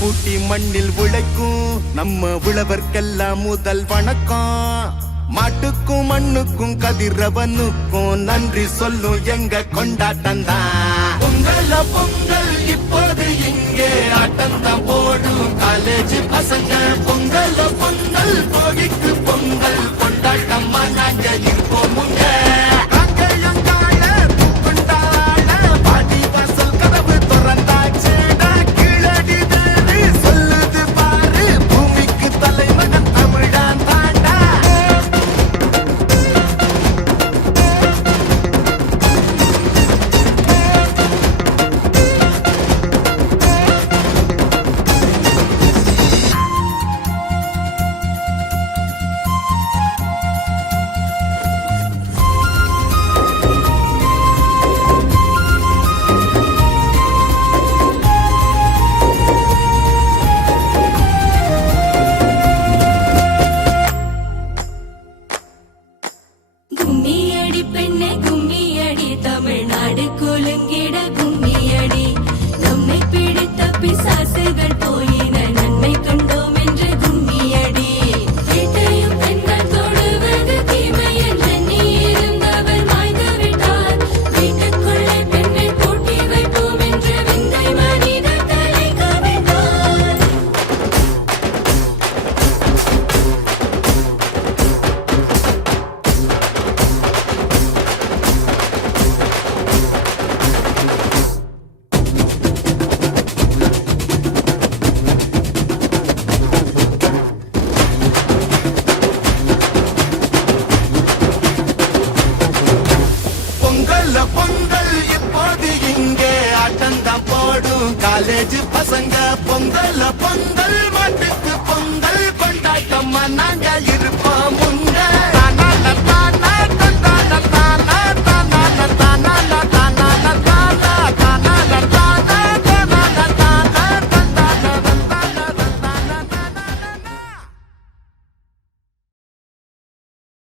பூட்டி மண்ணில் உழைக்கும் நம்ம உழவர்க்கெல்லாம் முதல் வணக்கம். மாட்டுக்கும் மண்ணுக்கும் கதிரவனுக்கும் நன்றி சொல்லும் எங்க கொண்டாட்டம் தான். பொங்கல் பொங்கல் இப்போது இங்கே ஆட்டம்தான் போடும் காலேஜ் பசங்க. பொங்கல் பொங்கல் போகிக்கு பொங்கல் கொண்டாட்டமா நாங்க இருப்போமுங்க. தமிழ்நாடு குலுங்கிட கும்மியடி. நம்மை பிடித்த பிசாசுகள் போயின நன்மை கண்டோம் என்று கும்மியடி. வீட்டையும் பெண்கள் தொடுவது தீமை என்று நீ இருந்தவர் மாய்ந்து விட்டார். வீட்டுக்குள்ளே பெண்ணை பூட்டி வைப்போம் என்று விந்தை மனிதர் தலை கவிழ்ந்தார். பொங்கல் இப்போது இங்கே ஆட்டம்தான் போடும் காலேஜ் பசங்க. பொங்கல் பொங்கல் மாட்டுக்கு பொங்கல் கொண்டாட்டமா நாங்க